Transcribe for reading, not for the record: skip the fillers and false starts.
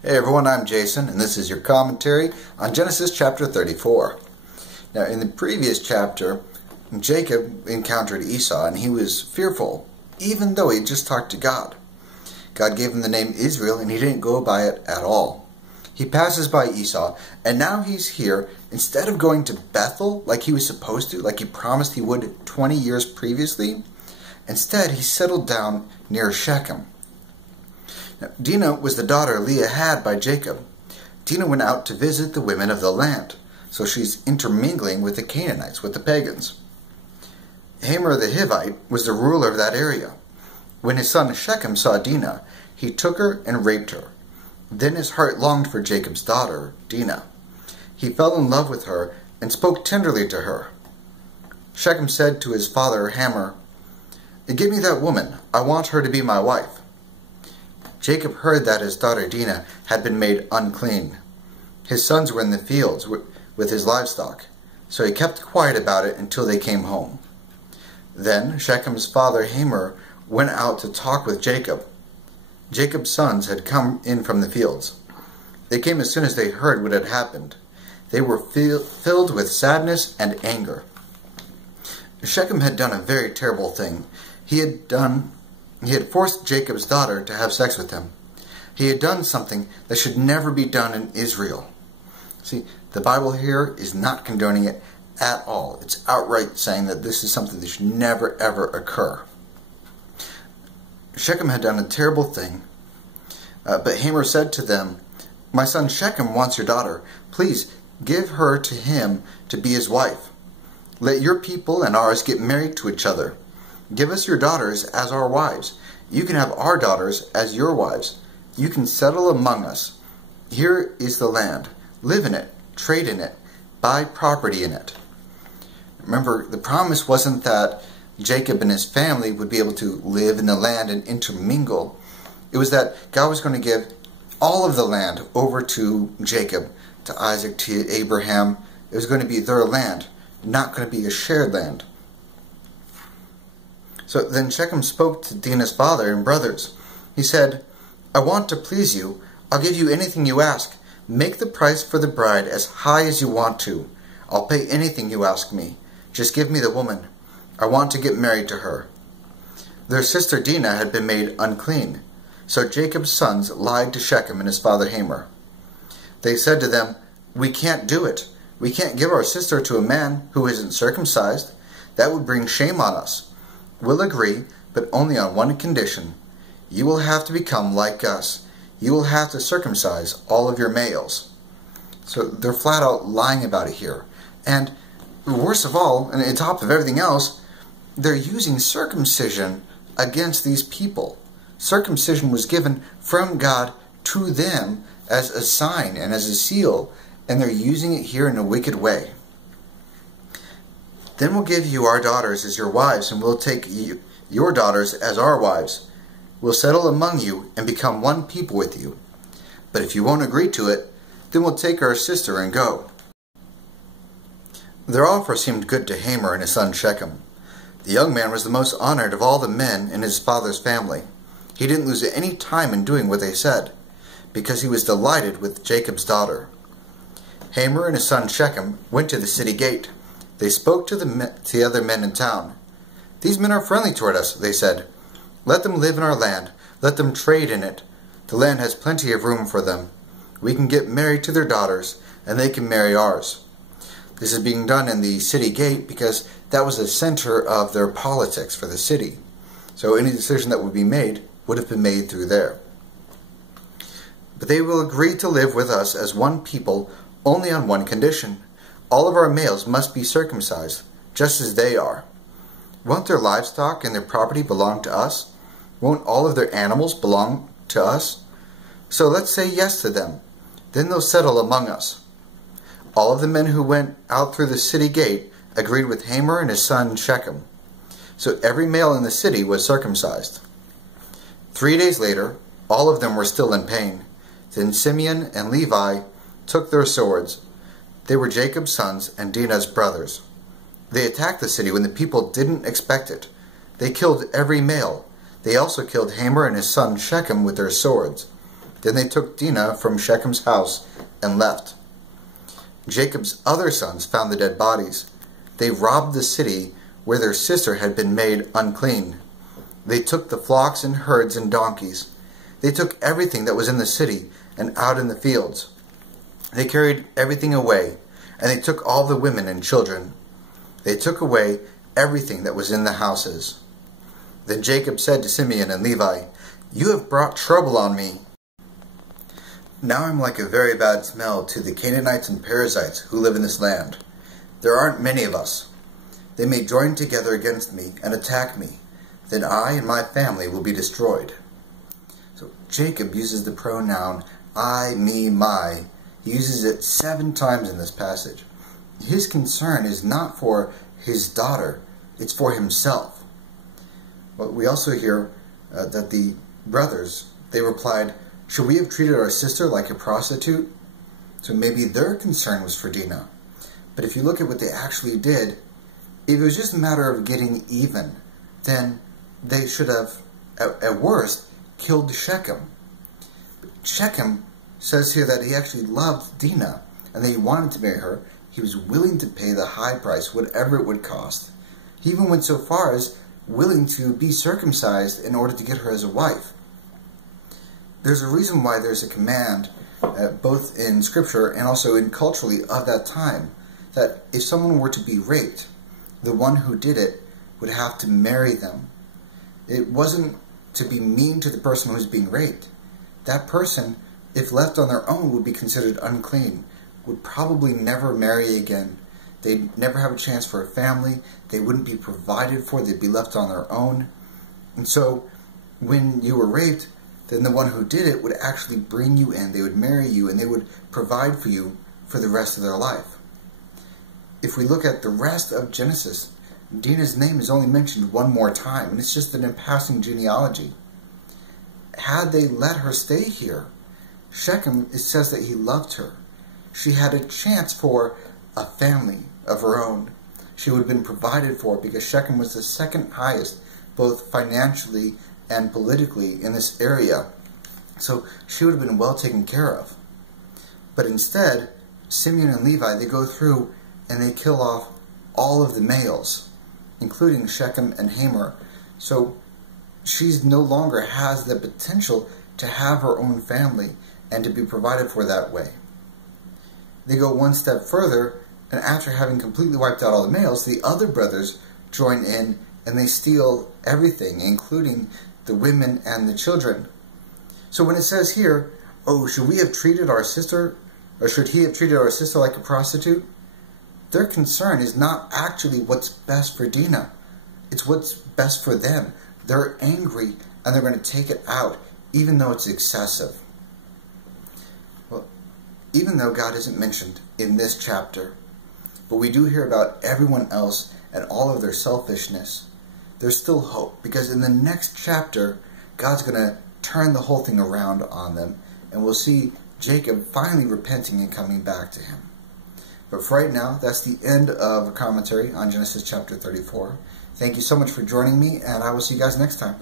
Hey everyone, I'm Jason, and this is your commentary on Genesis chapter 34. Now, in the previous chapter, Jacob encountered Esau, and he was fearful, even though he just talked to God. God gave him the name Israel, and he didn't go by it at all. He passes by Esau, and now he's here. Instead of going to Bethel like he was supposed to, like he promised he would 20 years previously, instead he settled down near Shechem. Now, Dinah was the daughter Leah had by Jacob. Dinah went out to visit the women of the land, so she's intermingling with the Canaanites, with the pagans. Hamor the Hivite was the ruler of that area. When his son Shechem saw Dinah, he took her and raped her. Then his heart longed for Jacob's daughter, Dinah. He fell in love with her and spoke tenderly to her. Shechem said to his father Hamor, "Give me that woman. I want her to be my wife." Jacob heard that his daughter Dinah had been made unclean. His sons were in the fields with his livestock, so he kept quiet about it until they came home. Then Shechem's father Hamor went out to talk with Jacob. Jacob's sons had come in from the fields. They came as soon as they heard what had happened. They were filled with sadness and anger. Shechem had done a very terrible thing. He had forced Jacob's daughter to have sex with him. He had done something that should never be done in Israel. See, the Bible here is not condoning it at all. It's outright saying that this is something that should never ever occur. Shechem had done a terrible thing, but Hamor said to them, "My son Shechem wants your daughter. Please give her to him to be his wife. Let your people and ours get married to each other. Give us your daughters as our wives. You can have our daughters as your wives. You can settle among us. Here is the land. Live in it, trade in it, buy property in it." Remember, the promise wasn't that Jacob and his family would be able to live in the land and intermingle. It was that God was going to give all of the land over to Jacob, to Isaac, to Abraham. It was going to be their land, not going to be a shared land. So then Shechem spoke to Dinah's father and brothers. He said, "I want to please you. I'll give you anything you ask. Make the price for the bride as high as you want to. I'll pay anything you ask me. Just give me the woman. I want to get married to her." Their sister Dinah had been made unclean. So Jacob's sons lied to Shechem and his father Hamor. They said to them, "We can't do it. We can't give our sister to a man who isn't circumcised. That would bring shame on us. We'll agree, but only on one condition. You will have to become like us. You will have to circumcise all of your males." So they're flat out lying about it here. And worst of all, and on top of everything else, they're using circumcision against these people. Circumcision was given from God to them as a sign and as a seal, and they're using it here in a wicked way. "Then we'll give you our daughters as your wives, and we'll take your daughters as our wives. We'll settle among you and become one people with you. But if you won't agree to it, then we'll take our sister and go." Their offer seemed good to Hamor and his son Shechem. The young man was the most honored of all the men in his father's family. He didn't lose any time in doing what they said, because he was delighted with Jacob's daughter. Hamor and his son Shechem went to the city gate. They spoke to the other men in town. "These men are friendly toward us," they said. "Let them live in our land. Let them trade in it. The land has plenty of room for them. We can get married to their daughters, and they can marry ours." This is being done in the city gate because that was the center of their politics for the city. So any decision that would be made would have been made through there. "But they will agree to live with us as one people only on one condition. All of our males must be circumcised, just as they are. Won't their livestock and their property belong to us? Won't all of their animals belong to us? So let's say yes to them. Then they'll settle among us." All of the men who went out through the city gate agreed with Hamor and his son Shechem. So every male in the city was circumcised. 3 days later, all of them were still in pain. Then Simeon and Levi took their swords. They were Jacob's sons and Dinah's brothers. They attacked the city when the people didn't expect it. They killed every male. They also killed Hamor and his son Shechem with their swords. Then they took Dinah from Shechem's house and left. Jacob's other sons found the dead bodies. They robbed the city where their sister had been made unclean. They took the flocks and herds and donkeys. They took everything that was in the city and out in the fields. They carried everything away, and they took all the women and children. They took away everything that was in the houses. Then Jacob said to Simeon and Levi, "You have brought trouble on me. Now I'm like a very bad smell to the Canaanites and Perizzites who live in this land. There aren't many of us. They may join together against me and attack me. Then I and my family will be destroyed." So Jacob uses the pronoun I, me, my. He uses it 7 times in this passage. His concern is not for his daughter, it's for himself. But we also hear that the brothers, they replied, "Should we have treated our sister like a prostitute?" So maybe their concern was for Dinah. But if you look at what they actually did, if it was just a matter of getting even, then they should have, at worst, killed Shechem. But Shechem says here that he actually loved Dinah and that he wanted to marry her. He was willing to pay the high price, whatever it would cost. He even went so far as willing to be circumcised in order to get her as a wife. There's a reason why there's a command, both in Scripture and also in culturally of that time, that if someone were to be raped, the one who did it would have to marry them. It wasn't to be mean to the person who was being raped. That person, if left on their own, would be considered unclean, would probably never marry again. They'd never have a chance for a family. They wouldn't be provided for. They'd be left on their own. And so when you were raped, then the one who did it would actually bring you in. They would marry you, and they would provide for you for the rest of their life. If we look at the rest of Genesis, Dinah's name is only mentioned one more time, and it's just in a passing genealogy. Had they let her stay here, Shechem, it says that he loved her. She had a chance for a family of her own. She would have been provided for because Shechem was the second highest, both financially and politically, in this area. So she would have been well taken care of. But instead, Simeon and Levi, they go through and they kill off all of the males, including Shechem and Hamor. So she no longer has the potential to have her own family and to be provided for that way. They go one step further, and after having completely wiped out all the males, the other brothers join in and they steal everything, including the women and the children. So when it says here, "Oh, should we have treated our sister, or should he have treated our sister like a prostitute?" Their concern is not actually what's best for Dinah. It's what's best for them. They're angry and they're going to take it out, even though it's excessive. Well, even though God isn't mentioned in this chapter, but we do hear about everyone else and all of their selfishness, there's still hope, because in the next chapter, God's going to turn the whole thing around on them, and we'll see Jacob finally repenting and coming back to him. But for right now, that's the end of a commentary on Genesis chapter 34. Thank you so much for joining me, and I will see you guys next time.